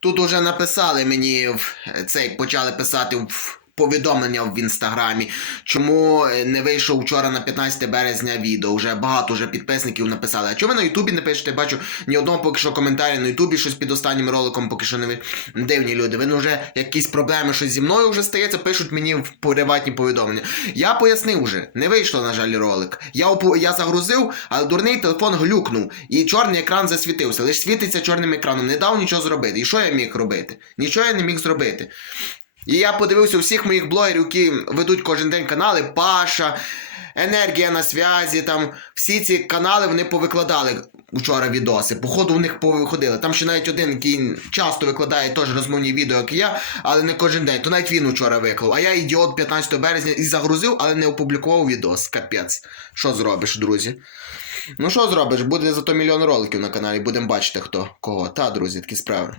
Тут уже написали мені в цей, почали писати в повідомлення в інстаграмі, чому е, не вийшов вчора на 15 березня відео. Вже багато вже підписників написали. А чому ви на Ютубі не пишете? Бачу, ні одного поки що коментаря на Ютубі, щось під останнім роликом, поки що не ви дивні люди. Ви ну, вже якісь проблеми, щось зі мною вже стається, пишуть мені в приватні повідомлення. Я пояснив вже, не вийшло, на жаль, ролик. Я опу... я загрузив, але дурний телефон глюкнув, і чорний екран засвітився. Лише світиться чорним екраном. Не дав нічого зробити. І що я міг робити? Нічого я не міг зробити. І я подивився всіх моїх блогерів, які ведуть кожен день канали, Паша, Енергія на зв'язі, там всі ці канали вони повикладали вчора відоси. Походу в них повиходили. Там ще навіть один, який часто викладає теж розмовні відео, як і я, але не кожен день. То навіть він вчора виклав. А я ідіот 15 березня і загрузив, але не опублікував відос. Капець. Що зробиш, друзі? Ну що зробиш? Буде зато мільйон роликів на каналі, будемо бачити хто кого. Та, друзі, такі справи.